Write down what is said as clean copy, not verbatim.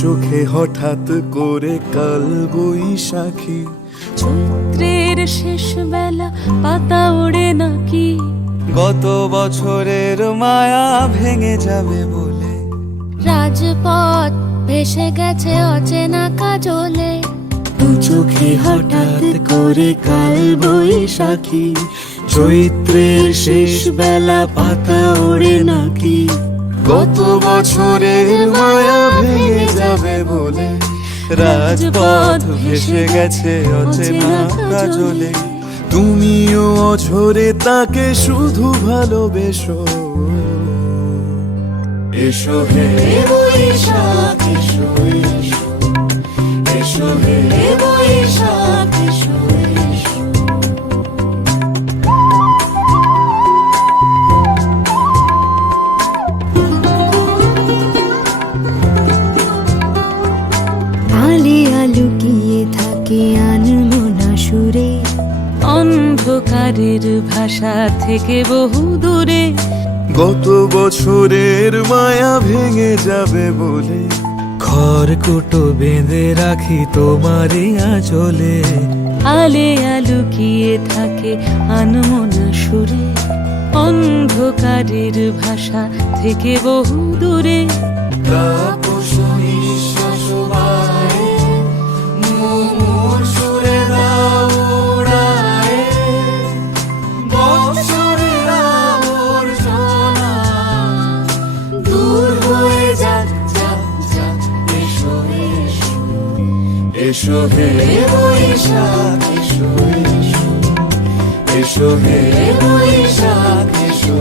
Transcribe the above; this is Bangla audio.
চোখে হঠাৎ করে কাল বৈশাখী, চৈত্রের শেষ বেলা পাতা ওড়ে নাকি, গত বছরের মায়া ভেঙে যাবে বলে, রাজপথ ভেসে গেছে অচেনা কাজলে, দু চোখে হঠাৎ করে কাল বৈশাখী, চৈত্রের শেষ বেলা পাতা ওড়ে নাকি, গত বছরের মায়া ভেঙে যাবে বলে, রাজপথ ভেসে গেছে অচেনা কাজলে। তুমিও অঝরে তাকে শুধু ভালোবেসো, এসো হে বৈশাখ এসো এসো, এসো হে বৈশাখ এসো এসো। আলিয়া লুকিয়ে থাকে আনমনা সুরে, অন্ধকারের ভাষা থেকে বহু দূরে, গত বছরের মায়া ভেঙে যাবে বলে, খড়কুটো বেঁধে রাখি তোমারই আঁচলে, আলিয়া লুকিয়ে থাকে আনমনা সুরে, অন্ধকারের ভাষা থেকে বহু দূরে, তাপস নিঃশ্বাস বায়ে, মুমুর সুরে দাও উড়ায়ে, বৎসরের আবর্জনা দূর হয়ে যাক যাক যাক, এসো এসো, এসো হে বৈশাখ এসো এসো, এসো হে বৈশাখ এসো।